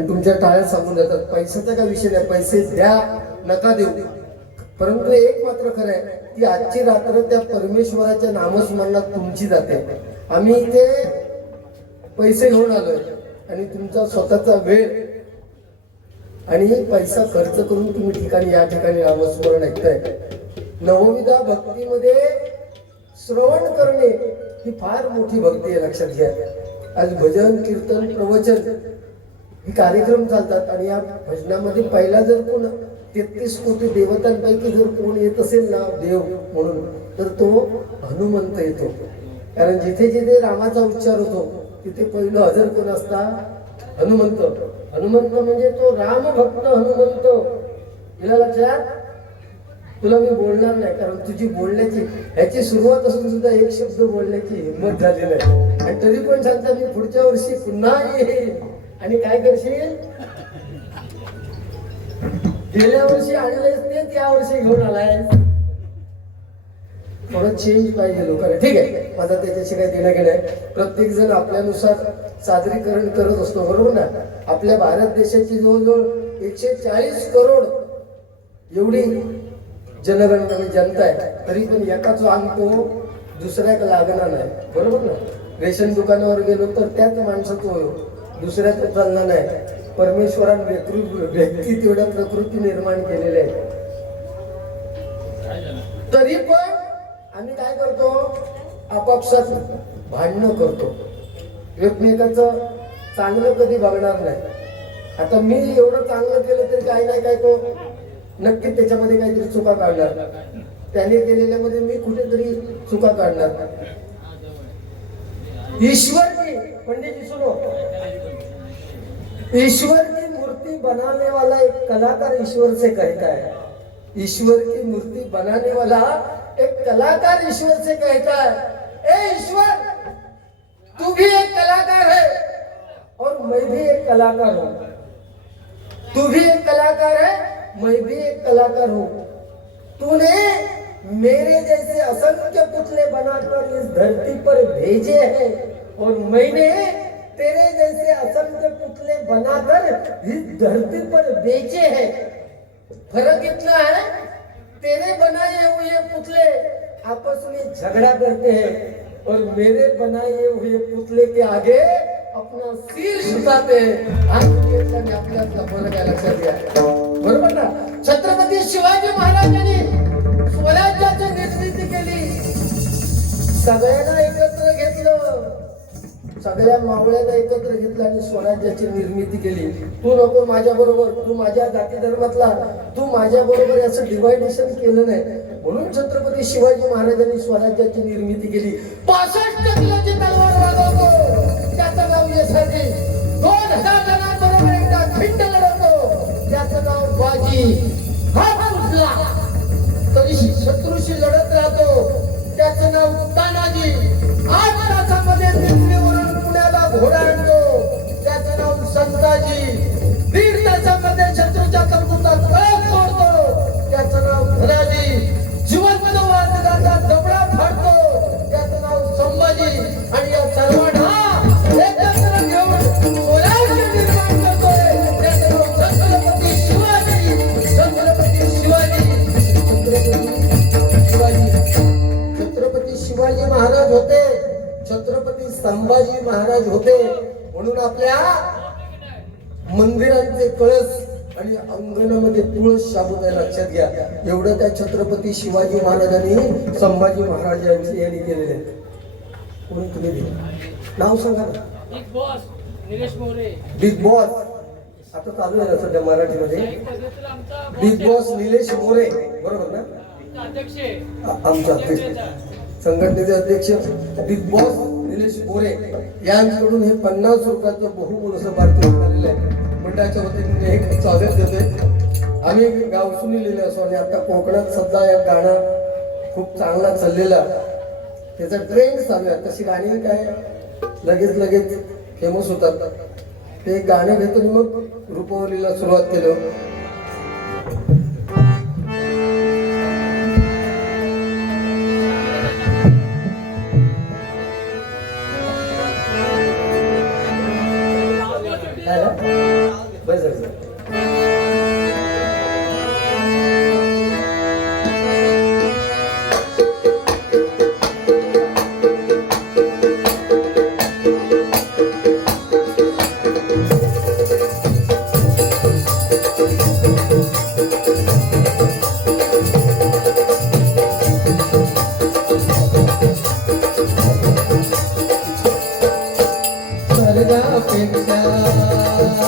आणि तुमच्या टाळ्या सांगून जातात पैशाचा काय विषय नाही. पैसे द्या नका देऊ. परंतु एक मात्र खरं आहे की आजची रात्र त्या परमेश्वराच्या नामस्मरणात तुमची जाते. आम्ही इथे पैसे घेऊन आलोय आणि तुमचा स्वतःचा वेळ आणि पैसा खर्च करून तुम्ही ठिकाणी या ठिकाणी नामस्मरण ऐकताय. नवविधा भक्तीमध्ये श्रवण करणे ही फार मोठी भक्ती आहे लक्षात घ्या. आज भजन कीर्तन प्रवचन कार्यक्रम चालतात आणि या भजनामध्ये पहिला जर कोण तेहतीस कोटी देवतांपैकी जर कोण येत असेल ना देव म्हणून तर तो हनुमंत येतो. कारण जिथे जिथे रामाचा उच्चार होतो तिथे पहिलं हजर कोण असता? हनुमंत. हनुमंत म्हणजे तो राम भक्त हनुमंत. तुला लक्षात? तुला मी बोलणार नाही कारण तुझी बोलण्याची ह्याची सुरुवात असून सुद्धा एक शब्द बोलण्याची हिंमत झालेली नाही. आणि तरी पण सांगता मी पुढच्या वर्षी पुन्हा येईल आणि काय करशील? गेल्या वर्षी आणलेस तेच या वर्षी घेऊन आलाय थोडं चेंज पाहिजे लोकांना. ठीक आहे. माझा त्याच्याशी काही देणं घेणं आहे. प्रत्येक जण आपल्यानुसार सादरीकरण करत असतो बरोबर ना? आपल्या भारत देशाची जवळजवळ एकशे चाळीस करोड एवढी जनगण जनता आहे. तरी पण एकाच अंक दुसऱ्याक लागणार नाही. बरोबर ना? रेशन दुकानावर गेलो तर त्याच माणसाचं दुसऱ्याचं चालणार नाही. परमेश्वरान व्यक्ती व्यक्ती तेवढ्या प्रकृती निर्माण केलेल्या आहेत. तरी पण आम्ही काय करतो? आपापसात भांडणं करतो. एकमेकाचं चांगलं कधी बघणार नाही. आता मी एवढं चांगलं केलं तरी काही नाही काय तो नक्की त्याच्यामध्ये काहीतरी चुका काढणार. त्याने केलेल्यामध्ये मी कुठेतरी चुका काढणार. ईश्वर की पंडित जी सुनो। ईश्वर की मूर्ति बनाने वाला एक कलाकार ईश्वर से कहता है। ईश्वर की मूर्ति बनाने वाला एक कलाकार ईश्वर से कहता है। ए ईश्वर, तू भी एक कलाकार है और मैं भी एक कलाकार हूँ। तू भी एक कलाकार है, मैं भी एक कलाकार हूँ। तूने मेरे जैसे असंख्य पुतले बनाकर इस धरती पर भेजे हैं। और मैंने तेरे जैसे असंख्य पुतले बनाकर इस धरती पर बेचे हैं। फ़र्क इतना है, तेरे बनाए हुए पुतले आपस में झगड़ा करते हैं और मेरे बनाए हुए पुतले के आगे अपना सिर झुकाते हैं। घ्या बरोबर ना? छत्रपती शिवाजी महाराजांनी स्वराज्याची निर्मिती केली। सगळ्यांना सगळ्या मावळ्यांना एकत्र घेतलं आणि स्वराज्याची निर्मिती केली. तू नको माझ्या बरोबर तू माझ्या जाती धर्मातला तू माझ्या बरोबर याचं डिवायडेशन केलं नाही. म्हणून छत्रपती शिवाजी महाराजांनी स्वराज्याची निर्मिती केली. पासष्ट किलोची तलवार त्याचं नाव यशाची दोन हजार जणांबरोबर एकदा खिंड लढवतो. त्याचं नाव बाजी. नाव संताजी दीड शत्रूच्या कर्मूचा कळत तोडतो. त्याचं नाव धनाजी. जिवंत वादकाचा दबडा फाडतो. त्याचं नाव संभाजी. आणि या सर्वांना एकत्र घेऊन स्वराज्य निर्माण करतोय. त्याचं नाव छत्रपती शिवाजी. छत्रपती शिवाजी. छत्रपती शिवाजी. छत्रपती शिवाजी महाराज होते. छत्रपती संभाजी महाराज होते. म्हणून आपल्या मंदिरांचे कळस आणि अंगणामध्ये तुळस शाबूत आहे लक्षात घ्या. एवढं त्या छत्रपती शिवाजी महाराजांनी संभाजी महाराजांची यांनी केलेले कोणी तुम्ही दिलं? नाव सांगा ना. Big boss Nilesh More. Big boss आता चालू आहे ना सध्या मराठीमध्ये. Big boss Nilesh More. बरोबर ना? आमचा अध्यक्ष संघटनेचे अध्यक्ष. Big boss Nilesh More. यांच्याकडून हे पन्नास रुपयाचं पार्टी झालेलं आहे. मंडळाच्या वतीने म्हणजे एक स्वागत देतोय. आम्ही गावसुनी लिहिले असो आणि आता कोकणात सध्या एक गाणं खूप चांगला चाललेला. त्याचा ट्रेंड चालू आहे. तशी गाणी काय लगेच लगेच फेमस होतात. ते गाणं घेतो मग रुपवलीला सुरुवात केलं.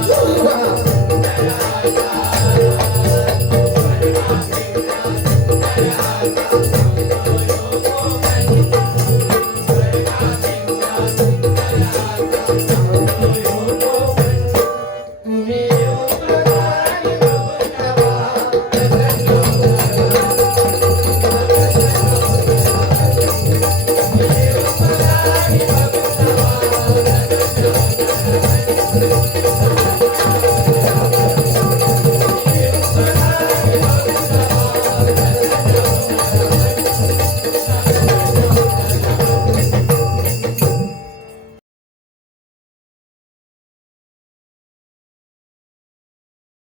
Woo!